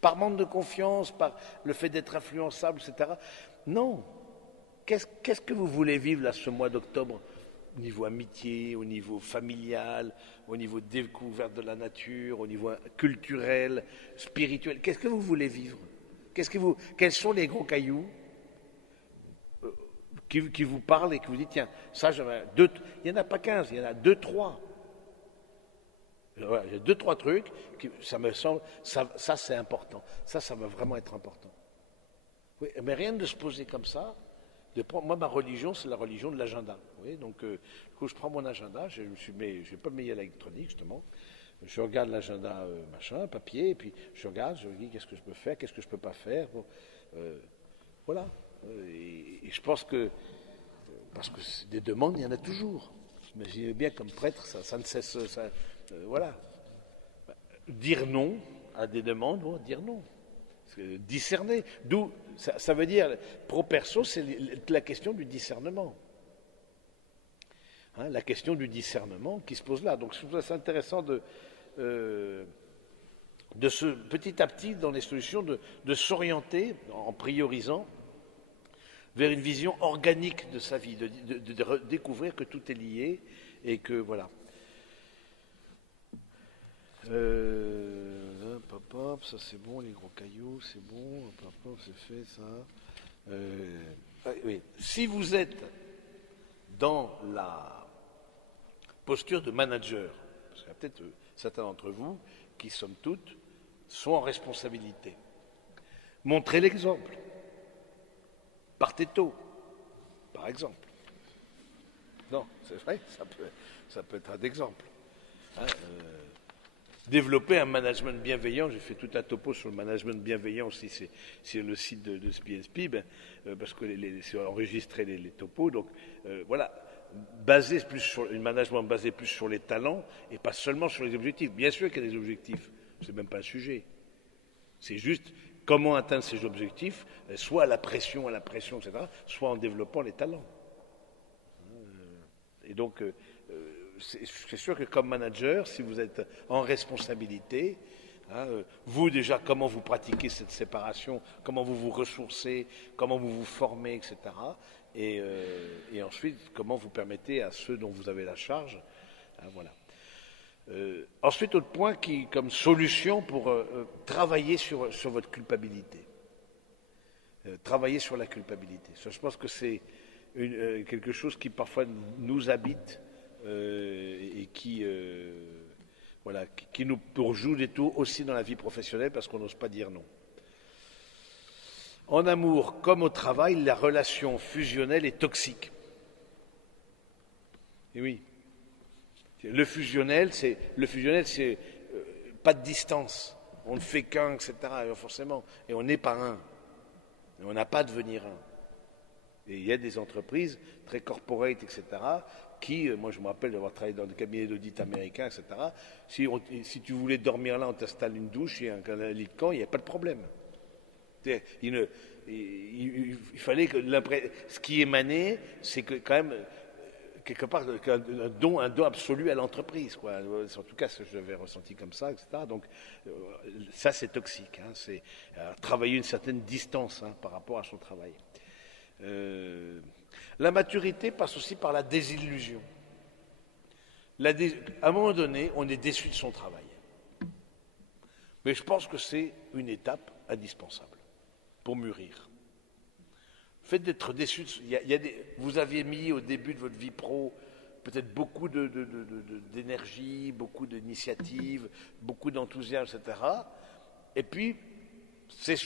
par manque de confiance, par le fait d'être influençable, etc. Non. Qu'est-ce que vous voulez vivre là ce mois d'octobre? Au niveau amitié, au niveau familial, au niveau découverte de la nature, au niveau culturel, spirituel. Qu'est-ce que vous voulez vivre? Quels sont les gros cailloux qui vous parlent et qui vous disent, tiens, ça, il n'y en a pas 15, il y en a 2, 3. Voilà, il y a 2, 3 trucs, ça me semble, ça c'est important. Ça va vraiment être important. Oui, mais rien de se poser comme ça. Moi, ma religion, c'est la religion de l'agenda. Donc, du coup, je prends mon agenda, je vais pas me mettre à l'électronique, justement. Je regarde l'agenda, papier, et puis je regarde, je dis qu'est-ce que je peux faire, qu'est-ce que je peux pas faire. Bon, voilà. Et je pense que, parce que des demandes, il y en a toujours. Imaginez bien, comme prêtre, ça ne cesse. Voilà. Dire non à des demandes, bon, dire non. Discerner. D'où, ça veut dire, pro perso, c'est la question du discernement. La question du discernement qui se pose là. Donc, c'est intéressant de petit à petit, dans les solutions, de s'orienter en priorisant vers une vision organique de sa vie, de découvrir que tout est lié et que, voilà. Ça c'est bon, les gros cailloux, c'est bon, c'est fait ça. Oui. Si vous êtes dans la posture de manager, parce qu'il y a peut-être certains d'entre vous qui, somme toute, sont en responsabilité, montrez l'exemple. Partez tôt, par exemple. Non, c'est vrai, ça peut être un exemple. Développer un management bienveillant, j'ai fait tout un topo sur le management bienveillant aussi, c'est le site de SPSP, parce que c'est enregistré les topos, donc voilà, un management basé plus sur les talents et pas seulement sur les objectifs. Bien sûr qu'il y a des objectifs, c'est même pas un sujet. C'est juste comment atteindre ces objectifs, soit à la pression, etc., soit en développant les talents. Et donc, c'est sûr que comme manager, si vous êtes en responsabilité, vous déjà, comment vous pratiquez cette séparation, comment vous vous ressourcez, comment vous vous formez, etc. Et ensuite, comment vous permettez à ceux dont vous avez la charge. Voilà. Ensuite, autre point comme solution pour travailler sur votre culpabilité. Travailler sur la culpabilité. Ça, je pense que c'est quelque chose qui parfois nous habite et qui nous joue des tours aussi dans la vie professionnelle parce qu'on n'ose pas dire non. En amour comme au travail, la relation fusionnelle est toxique. Et oui. Le fusionnel, c'est pas de distance. On ne fait qu'un, etc. Forcément. Et on n'est pas un. Et on n'a pas à devenir un. Et il y a des entreprises très corporate, etc., qui, moi je me rappelle d'avoir travaillé dans des cabinets d'audit américains, etc., si tu voulais dormir là, on t'installe une douche et un lit de camp, il n'y a pas de problème. Il fallait que ce qui émanait, c'est que quand même, quelque part, un don absolu à l'entreprise, quoi. En tout cas, je l'avais ressenti comme ça, etc. Donc, ça, c'est toxique. C'est travailler une certaine distance par rapport à son travail. La maturité passe aussi par la désillusion. À un moment donné, on est déçu de son travail. Mais je pense que c'est une étape indispensable pour mûrir. Le fait d'être déçu, vous aviez mis au début de votre vie pro peut-être beaucoup d'énergie, beaucoup d'initiatives, beaucoup d'enthousiasme, etc. Et puis, c'est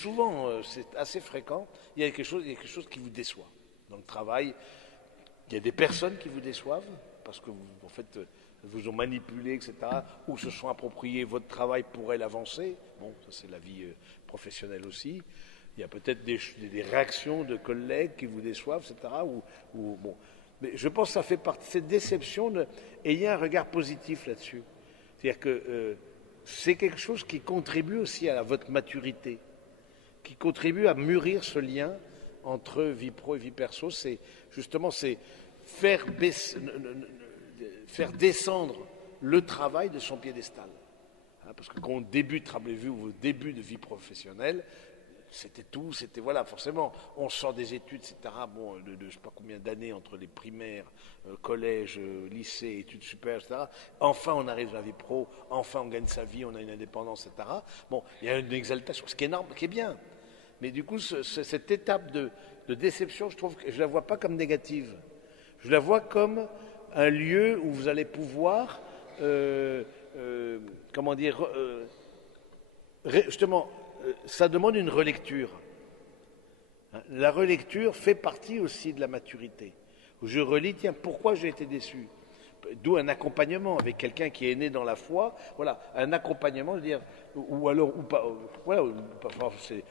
assez fréquent, il y a quelque chose qui vous déçoit. Dans le travail, il y a des personnes qui vous déçoivent, parce que en fait, vous ont manipulé, etc., ou se sont appropriés votre travail pour l'avancer. Bon, ça c'est la vie professionnelle aussi. Il y a peut-être des réactions de collègues qui vous déçoivent, etc. Bon. Mais je pense que ça fait partie de cette déception, et il y a un regard positif là-dessus. C'est-à-dire que c'est quelque chose qui contribue aussi à votre maturité, qui contribue à mûrir ce lien entre vie pro et vie perso. C'est justement faire descendre le travail de son piédestal. Parce que quand on débute, rappelez-vous, au début de vie professionnelle, voilà, forcément, on sort des études, etc. Bon, je ne sais pas combien d'années entre les primaires, collège, lycée, études supérieures, etc. Enfin, on arrive à la vie pro, enfin, on gagne sa vie, on a une indépendance, etc. Bon, il y a une exaltation, ce qui est énorme, qui est bien. Mais du coup, cette étape de déception, je trouve que je la vois pas comme négative. Je la vois comme un lieu où vous allez pouvoir, comment dire, justement, ça demande une relecture. La relecture fait partie aussi de la maturité. Je relis, tiens, pourquoi j'ai été déçu? D'où un accompagnement avec quelqu'un qui est né dans la foi. Voilà, un accompagnement, je veux dire, ou alors, ou pas, voilà, enfin,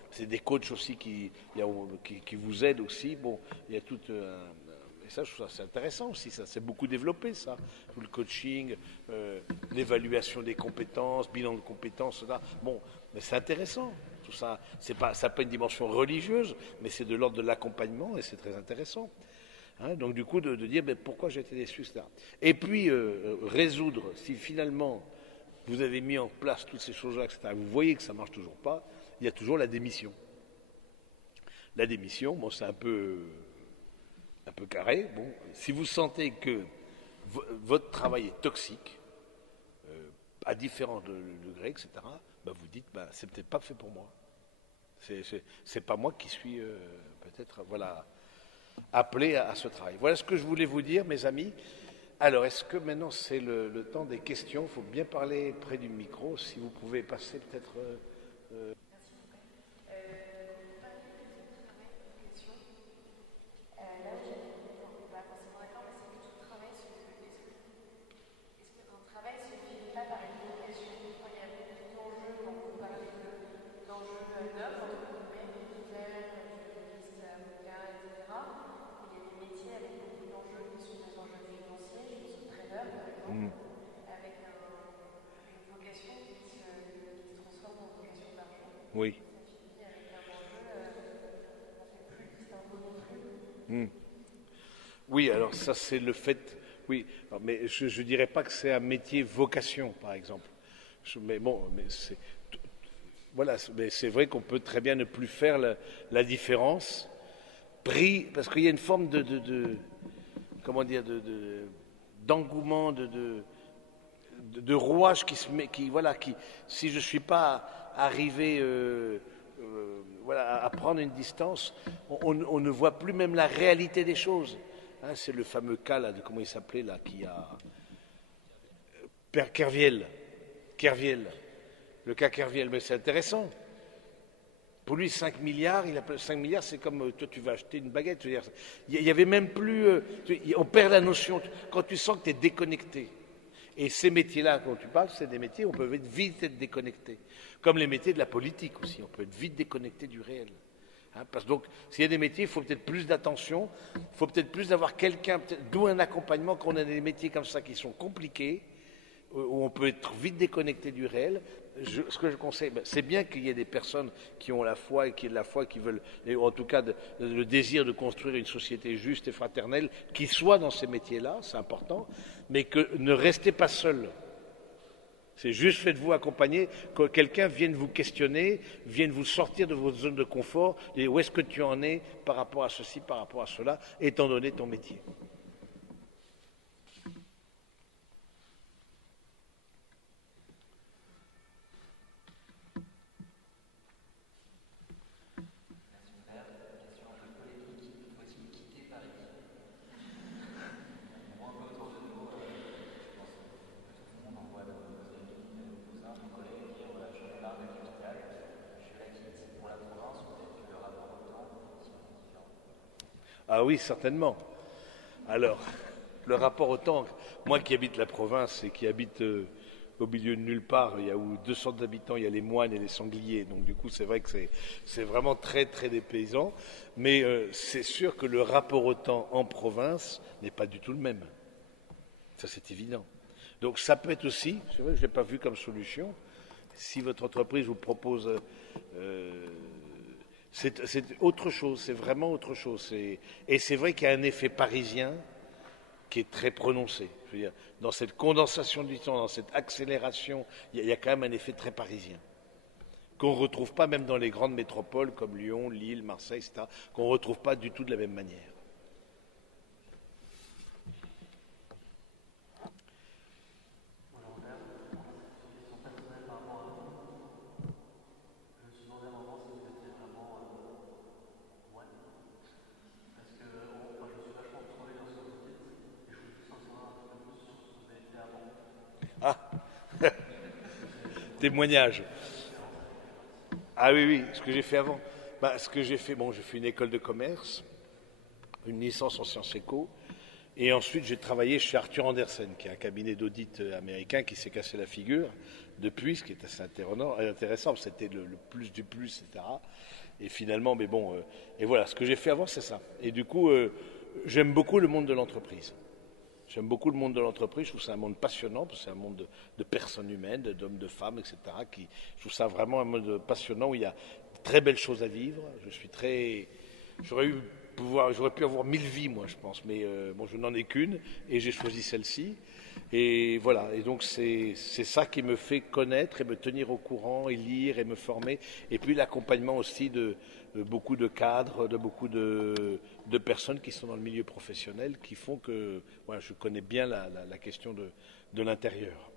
c'est des coachs aussi qui vous aident aussi. Bon, il y a tout et ça, je trouve ça c'est intéressant aussi. Ça s'est beaucoup développé, ça. Tout le coaching, l'évaluation des compétences, bilan de compétences, ça. Bon, mais c'est intéressant. Tout ça, ça n'a pas une dimension religieuse, mais c'est de l'ordre de l'accompagnement et c'est très intéressant. Hein, donc du coup, de dire mais pourquoi j'ai été déçu, etc. Et puis résoudre, si finalement vous avez mis en place toutes ces choses-là, etc., vous voyez que ça ne marche toujours pas, il y a toujours la démission. La démission, bon, c'est un peu carré. Bon, si vous sentez que votre travail est toxique, à différents degrés, etc., bah, vous dites, bah, c'est peut-être pas fait pour moi. C'est pas moi qui suis peut-être, voilà, appelé à ce travail. Voilà ce que je voulais vous dire, mes amis. Alors, est-ce que maintenant c'est le temps des questions? Il faut bien parler près du micro. Si vous pouvez passer peut-être. Hmm, oui. Hmm. Oui, alors ça c'est le fait. Oui, alors, mais je ne dirais pas que c'est un métier vocation, par exemple. Mais bon, mais c'est voilà, mais c'est vrai qu'on peut très bien ne plus faire la différence pris parce qu'il y a une forme comment dire d'engouement de rouage qui se met qui voilà qui si je suis pas arrivé voilà à prendre une distance on ne voit plus même la réalité des choses. Hein, c'est le fameux cas là de comment il s'appelait là qui a Père Kerviel, le cas Kerviel, mais c'est intéressant. Pour lui, 5 milliards, il appelle 5 milliards, c'est comme toi, tu vas acheter une baguette. Je veux dire, il y avait même plus. On perd la notion. Quand tu sens que tu es déconnecté. Et ces métiers-là, quand tu parles, c'est des métiers où on peut vite être déconnecté. Comme les métiers de la politique aussi, on peut être vite déconnecté du réel. Hein, parce que donc, s'il y a des métiers, il faut peut-être plus d'attention, il faut peut-être plus d'avoir quelqu'un, d'où un accompagnement quand on a des métiers comme ça qui sont compliqués, où on peut être vite déconnecté du réel. Ce que je conseille, c'est bien qu'il y ait des personnes qui ont la foi et qui veulent, et en tout cas le désir de construire une société juste et fraternelle, qui soient dans ces métiers-là, c'est important, mais que ne restez pas seul. C'est juste faites-vous accompagner, que quelqu'un vienne vous questionner, vienne vous sortir de votre zone de confort, et où est-ce que tu en es par rapport à ceci, par rapport à cela, étant donné ton métier. Ah oui, certainement. Alors, le rapport au temps, moi qui habite la province et qui habite au milieu de nulle part, il y a où 200 habitants, il y a les moines et les sangliers, donc du coup c'est vrai que c'est vraiment très très dépaysant, mais c'est sûr que le rapport au temps en province n'est pas du tout le même. Ça c'est évident. Donc ça peut être aussi, c'est vrai que je ne l'ai pas vu comme solution, si votre entreprise vous propose c'est autre chose, c'est vraiment autre chose. Et c'est vrai qu'il y a un effet parisien qui est très prononcé. Je veux dire, dans cette condensation du temps, dans cette accélération, il y a quand même un effet très parisien qu'on ne retrouve pas même dans les grandes métropoles comme Lyon, Lille, Marseille, etc., qu'on ne retrouve pas du tout de la même manière. témoignage. Ah oui, oui, ce que j'ai fait avant. Ce que j'ai fait, bon, j'ai fait une école de commerce, une licence en sciences éco, et ensuite j'ai travaillé chez Arthur Andersen, qui est un cabinet d'audit américain qui s'est cassé la figure depuis, ce qui est assez intéressant, c'était le plus du plus, etc. Et finalement, mais bon, et voilà, ce que j'ai fait avant, c'est ça. Et du coup, j'aime beaucoup le monde de l'entreprise. J'aime beaucoup le monde de l'entreprise, je trouve que c'est un monde passionnant, parce que c'est un monde de personnes humaines, d'hommes, de femmes, etc. Je trouve ça vraiment un monde passionnant où il y a de très belles choses à vivre. Je suis très... J'aurais pu avoir 1000 vies, moi, je pense, mais bon, je n'en ai qu'une, et j'ai choisi celle-ci. Et voilà, et donc c'est ça qui me fait connaître et me tenir au courant et lire et me former. Et puis l'accompagnement aussi de beaucoup de cadres, de beaucoup de personnes qui sont dans le milieu professionnel qui font que voilà, je connais bien la question de l'intérieur.